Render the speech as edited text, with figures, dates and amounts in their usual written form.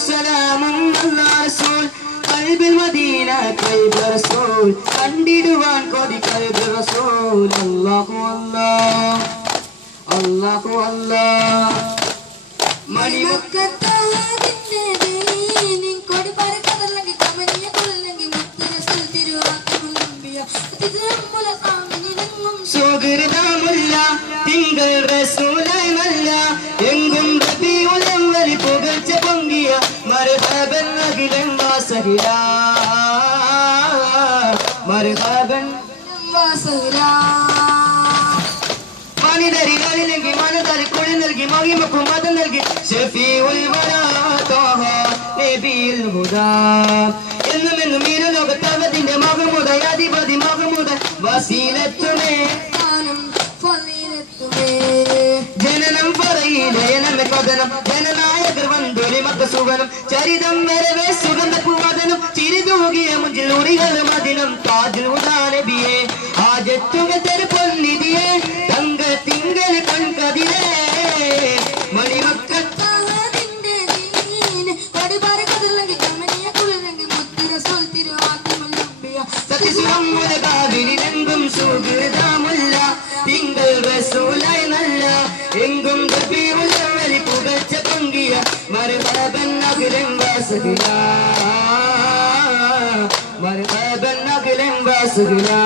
സലാമും അല്ലാഹ് റസൂൽ ഖൽബിൽ മദീന ഖൽബ് റസൂൽ കണ്ടിടുവാൻ കൊതി ഖൽബ് റസൂൽ അല്ലാഹു അല്ലാഹ് അല്ലാഹു അല്ലാഹ് മണിമക്കത്താദിന്റെ ദീനിൻ കൊടി പറക്കതല്ലെങ്കിൽ കമനിയ കൊല്ലെങ്കിൽ മുത്ത് റസൂൽ തിരുവാക്കുമുമ്പിയ തിരുമുല കാമിനിനും സുഗൃതമുല്ല തിങ്കൾ റസൂലായി മല്ല എങ്കും റബീഉൽ അവ്വൽ പുകഴ്ച പൊങ്ങിയ മർഹബൻ അഖിലൻ വാസഹിലാ മർഹബൻ വാസഹിലാ മനിതരികളിലെങ്കിൽ മനതരി കുഴി നൽകി മഹിമക്കും മതം നൽകി ഷഫീഉൽ വരാ ത്വാഹ നബിയുൽ ഹുദാ എന്നും ഇരുലോകത്തവതിന്റെ മഹമൂദയാധിപതി മഹമൂദ വസീലത്തുമേ ജനനം പറയിലെ നമ്മെ കഥനം ജനനായകർ വന്തൊലി മക്ക സുഖനം ചരിതം വരവേ സുഗന്ധ പൂവദനം ചിരിതൂകിയ മുഞ്ചിൽ ഉറികളും അതിനം താജുൽ ഹുദാ നബിയെ ആജത്തുകൾ തരു പൊന്നിധിയെ തങ്ക തിങ്കൾ കൺകതിരേ മണിമക്കത്താദിന്റെ ദീനിൻ കൊടി പറക്കതല്ലെങ്കിൽ കമനിയ കൊല്ലെങ്കിൽ മുത്ത് റസൂൽ തിരുവാക്കുമുമ്പിയ സത്യസുരമുലകാവിലെങ്കും സുഗൃതമുല്ല തിങ്കൾ റസൂലായി നല്ല എങ്കും റബീഉൽ അവ്വൽ പുകഴ്ച പൊങ്ങിയ മർഹബൻ അഖിലൻ വാസഹിലാ മർഹബൻ അഖിലൻ വാസഹിലാ